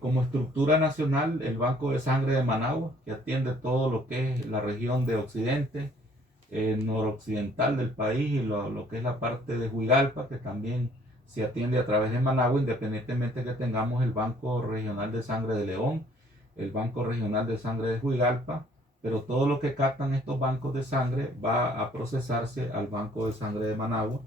Como estructura nacional el Banco de Sangre de Managua, que atiende todo lo que es la región de Occidente, noroccidental del país y lo que es la parte de Huigalpa, que también se atiende a través de Managua, independientemente que tengamos el Banco Regional de Sangre de León, el Banco Regional de Sangre de Huigalpa, pero todo lo que captan estos bancos de sangre va a procesarse al Banco de Sangre de Managua.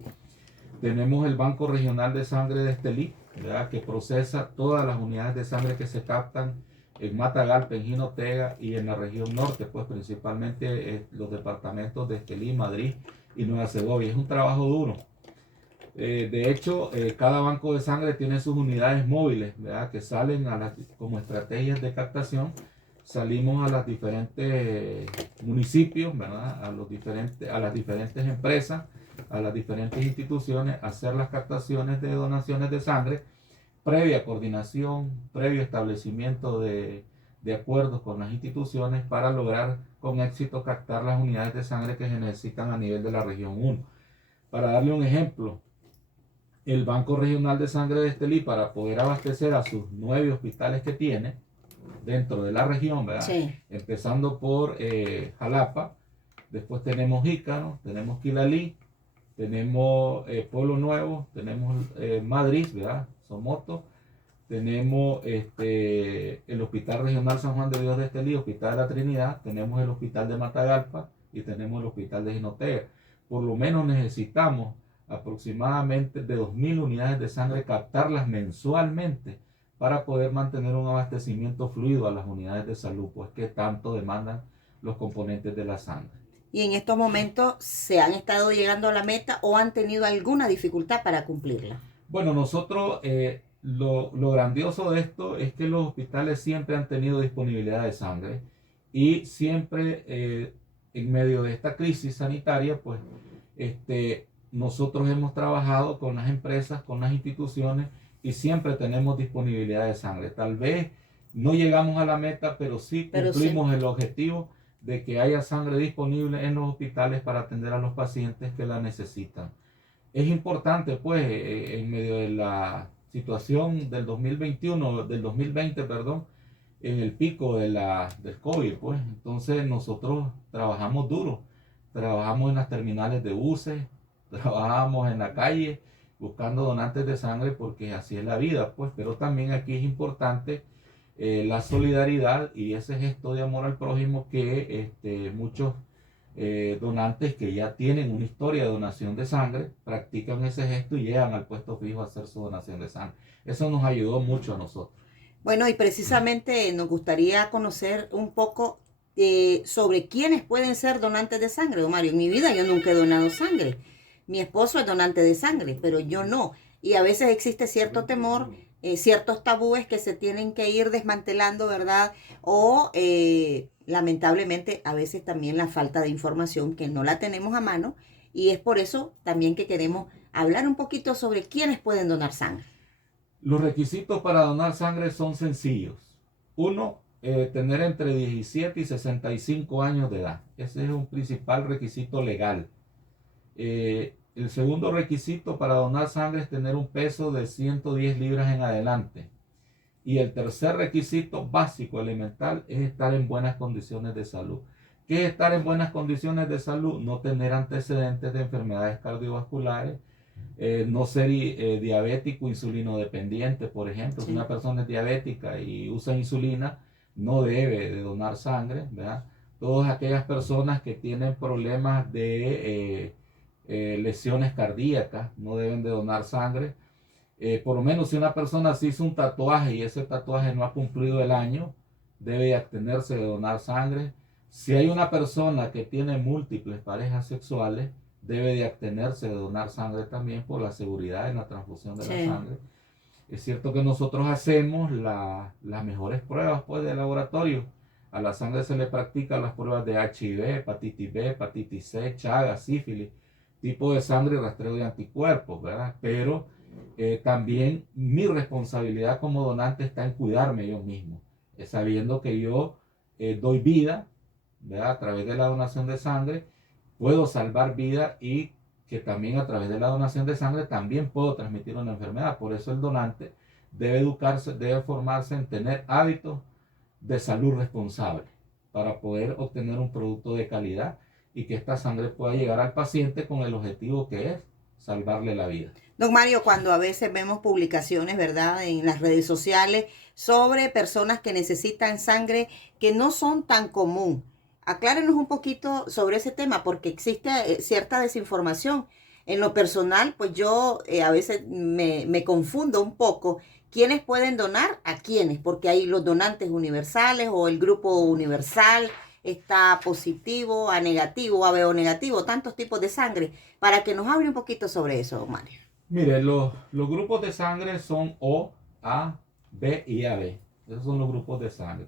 Tenemos el Banco Regional de Sangre de Estelí, ¿verdad?, que procesa todas las unidades de sangre que se captan en Matagalpa, en Jinotega y en la región norte, pues principalmente los departamentos de Estelí, Madrid y Nueva Segovia. Es un trabajo duro. De hecho, cada banco de sangre tiene sus unidades móviles, ¿verdad?, que salen como estrategias de captación. Salimos a los diferentes municipios, ¿verdad?, a las diferentes empresas, a las diferentes instituciones, a hacer las captaciones de donaciones de sangre, previa coordinación, previo establecimiento de acuerdos con las instituciones para lograr con éxito captar las unidades de sangre que se necesitan a nivel de la región 1. Para darle un ejemplo, el Banco Regional de Sangre de Estelí, para poder abastecer a sus 9 hospitales que tiene dentro de la región, ¿verdad? Sí. Empezando por Jalapa, después tenemos Jícaro, tenemos Quilalí, tenemos Pueblo Nuevo, tenemos Madrid, ¿verdad?, Somoto, tenemos el Hospital Regional San Juan de Dios de Estelí, Hospital de la Trinidad, tenemos el Hospital de Matagalpa y tenemos el Hospital de Jinotega. Por lo menos necesitamos aproximadamente de 2.000 unidades de sangre, captarlas mensualmente para poder mantener un abastecimiento fluido a las unidades de salud, pues que tanto demandan los componentes de la sangre. ¿Y en estos momentos se han estado llegando a la meta o han tenido alguna dificultad para cumplirla? Bueno, nosotros lo grandioso de esto es que los hospitales siempre han tenido disponibilidad de sangre y siempre en medio de esta crisis sanitaria, pues nosotros hemos trabajado con las empresas, con las instituciones y siempre tenemos disponibilidad de sangre. Tal vez no llegamos a la meta, pero sí cumplimos el objetivo de que haya sangre disponible en los hospitales para atender a los pacientes que la necesitan. Es importante, pues, en medio de la situación del 2021, del 2020, perdón, en el pico del COVID, pues, entonces nosotros trabajamos duro, trabajamos en las terminales de buses, trabajamos en la calle buscando donantes de sangre porque así es la vida, pues, pero también aquí es importante la solidaridad y ese gesto de amor al prójimo que muchos donantes que ya tienen una historia de donación de sangre practican ese gesto y llegan al puesto fijo a hacer su donación de sangre. Eso nos ayudó mucho a nosotros. Bueno, y precisamente nos gustaría conocer un poco sobre quiénes pueden ser donantes de sangre. Don Mario, en mi vida yo nunca he donado sangre. Mi esposo es donante de sangre, pero yo no. Y a veces existe cierto temor, ciertos tabúes que se tienen que ir desmantelando, ¿verdad? O lamentablemente a veces también la falta de información que no la tenemos a mano. Y es por eso también que queremos hablar un poquito sobre quiénes pueden donar sangre. Los requisitos para donar sangre son sencillos. Uno, tener entre 17 y 65 años de edad. Ese es un principal requisito legal. El segundo requisito para donar sangre es tener un peso de 110 libras en adelante. Y el tercer requisito básico, elemental, es estar en buenas condiciones de salud. ¿Qué es estar en buenas condiciones de salud? No tener antecedentes de enfermedades cardiovasculares, no ser diabético, insulino dependiente, por ejemplo. Sí. Si una persona es diabética y usa insulina, no debe de donar sangre, ¿verdad? Todas aquellas personas que tienen problemas de lesiones cardíacas no deben de donar sangre. Por lo menos si una persona se hizo un tatuaje y ese tatuaje no ha cumplido el año, debe abstenerse de donar sangre. Si hay una persona que tiene múltiples parejas sexuales, debe de abstenerse de donar sangre también por la seguridad en la transfusión de la sangre. Es cierto que nosotros hacemos las mejores pruebas, pues, de laboratorio. A la sangre se le practican las pruebas de HIV, B, hepatitis C, Chagas, sífilis, tipo de sangre y rastreo de anticuerpos, ¿verdad? Pero también mi responsabilidad como donante está en cuidarme yo mismo, sabiendo que yo doy vida, ¿verdad? A través de la donación de sangre, puedo salvar vida y que también a través de la donación de sangre también puedo transmitir una enfermedad. Por eso el donante debe educarse, debe formarse en tener hábitos de salud responsable para poder obtener un producto de calidad y que esta sangre pueda llegar al paciente con el objetivo que es salvarle la vida. Don Mario, cuando a veces vemos publicaciones, ¿verdad?, en las redes sociales sobre personas que necesitan sangre que no son tan común. Aclárenos un poquito sobre ese tema porque existe cierta desinformación. En lo personal, pues yo a veces me confundo un poco. ¿Quiénes pueden donar a quiénes? Porque hay los donantes universales o el grupo universal está positivo, A negativo, AB negativo, tantos tipos de sangre. Para que nos hable un poquito sobre eso, don Mario. Mire, los grupos de sangre son O, A, B y AB. Esos son los grupos de sangre.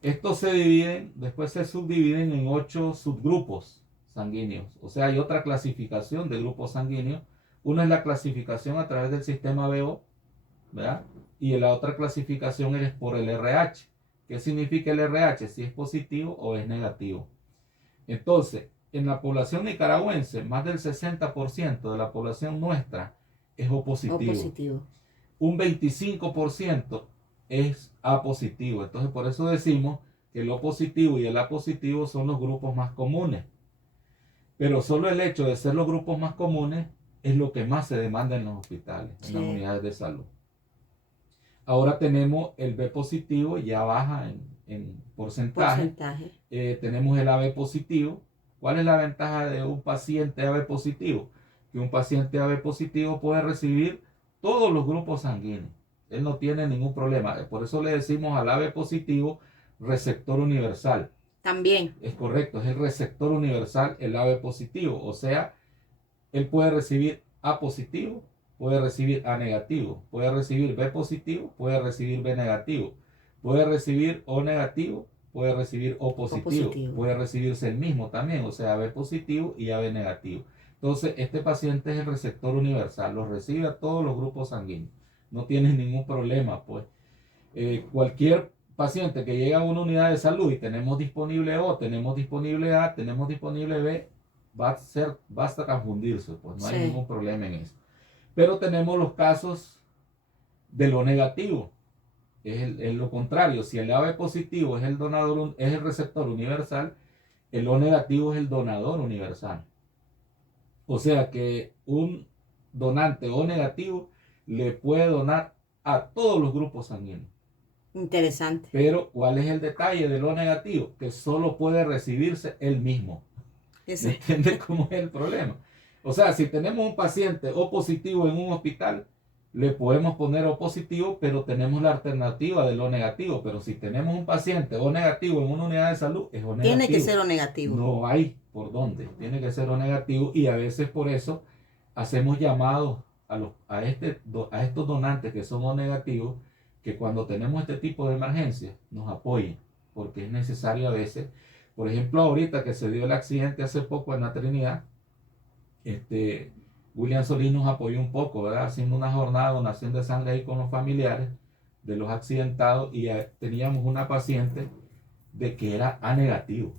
Estos se dividen, después se subdividen en 8 subgrupos sanguíneos. O sea, hay otra clasificación de grupos sanguíneos. Una es la clasificación a través del sistema BO, ¿verdad? Y la otra clasificación es por el RH. ¿Qué significa el RH? Si es positivo o es negativo. Entonces, en la población nicaragüense, más del 60% de la población nuestra es O positivo. Un 25% es A positivo. Entonces, por eso decimos que el O positivo y el A positivo son los grupos más comunes. Pero solo el hecho de ser los grupos más comunes es lo que más se demanda en los hospitales, en las unidades de salud. Ahora tenemos el B positivo, ya baja en porcentaje. Tenemos el AB positivo. ¿Cuál es la ventaja de un paciente AB positivo? Que un paciente AB positivo puede recibir todos los grupos sanguíneos. Él no tiene ningún problema. Por eso le decimos al AB positivo receptor universal. También. Es correcto, es el receptor universal, el AB positivo. O sea, él puede recibir A positivo, puede recibir A negativo, puede recibir B positivo, puede recibir B negativo, puede recibir O negativo, puede recibir O positivo, puede recibirse el mismo también, o sea, AB positivo y AB negativo. Entonces, este paciente es el receptor universal, lo recibe a todos los grupos sanguíneos, no tiene ningún problema, pues. Cualquier paciente que llega a una unidad de salud y tenemos disponible O, tenemos disponible A, tenemos disponible B, basta confundirse, pues no hay ningún problema en eso. Pero tenemos los casos de lo negativo. Es lo contrario. Si el AB positivo es el donador, es el receptor universal, el O negativo es el donador universal. O sea que un donante O negativo le puede donar a todos los grupos sanguíneos. Interesante. Pero ¿cuál es el detalle del O negativo? Que solo puede recibirse él mismo. ¿Me entiendes cómo es el problema? O sea, si tenemos un paciente O positivo en un hospital, le podemos poner O positivo, pero tenemos la alternativa del O negativo. Pero si tenemos un paciente O negativo en una unidad de salud, es O negativo. Tiene que ser O negativo. No hay por dónde. Tiene que ser O negativo y a veces por eso hacemos llamados a estos donantes que son O negativos, que cuando tenemos este tipo de emergencias nos apoyen, porque es necesario a veces. Por ejemplo, ahorita que se dio el accidente hace poco en la Trinidad, William Solís nos apoyó un poco, ¿verdad? Haciendo una jornada, donación de sangre ahí con los familiares de los accidentados y teníamos una paciente de que era A negativo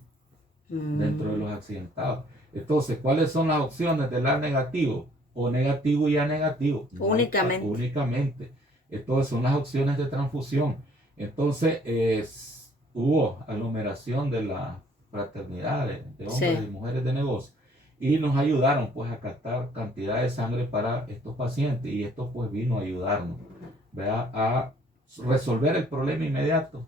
dentro de los accidentados. Entonces, ¿cuáles son las opciones del A negativo? O negativo y A negativo. Únicamente. Únicamente. Entonces, son las opciones de transfusión. Entonces, hubo aglomeración de la fraternidad de hombres y mujeres de negocio y nos ayudaron pues a captar cantidad de sangre para estos pacientes y esto pues vino a ayudarnos, ¿verdad?, a resolver el problema inmediato.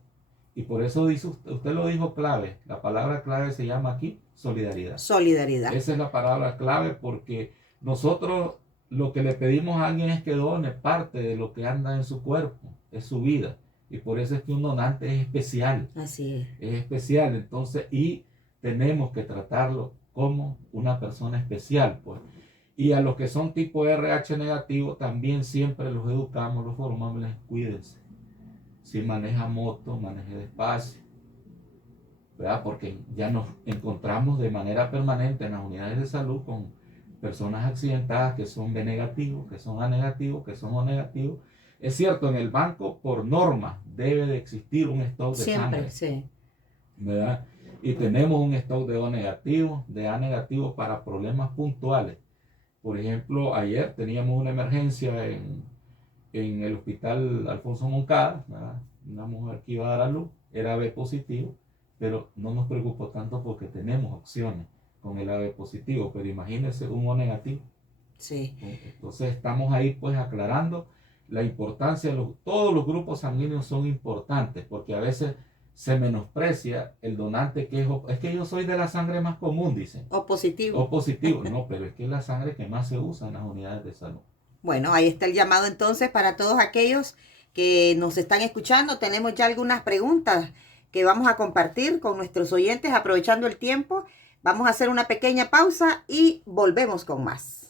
Y por eso dice usted lo dijo clave, la palabra clave se llama aquí solidaridad. Solidaridad. Esa es la palabra clave porque nosotros lo que le pedimos a alguien es que done parte de lo que anda en su cuerpo, es su vida. Y por eso es que un donante es especial. Así es. Es especial, entonces, y tenemos que tratarlo como una persona especial, pues. Y a los que son tipo RH negativo, también siempre los educamos, los formamos, les cuídense. Si maneja moto, maneje despacio, ¿verdad? Porque ya nos encontramos de manera permanente en las unidades de salud con personas accidentadas que son B negativos, que son A negativos, que son O negativos. Es cierto, en el banco, por norma, debe de existir un stock de sangre. Siempre, sí. ¿Verdad? Y tenemos un stock de O negativo, de A negativo para problemas puntuales. Por ejemplo, ayer teníamos una emergencia en el hospital Alfonso Moncada, ¿verdad? Una mujer que iba a dar a luz, era AB positivo, pero no nos preocupó tanto porque tenemos opciones con el AB positivo, pero imagínense un O negativo. Sí. Entonces estamos ahí pues aclarando la importancia, todos los grupos sanguíneos son importantes porque a veces se menosprecia el donante es que yo soy de la sangre más común, dicen. O positivo. O positivo, no, pero es que es la sangre que más se usa en las unidades de salud. Bueno, ahí está el llamado entonces para todos aquellos que nos están escuchando. Tenemos ya algunas preguntas que vamos a compartir con nuestros oyentes aprovechando el tiempo. Vamos a hacer una pequeña pausa y volvemos con más.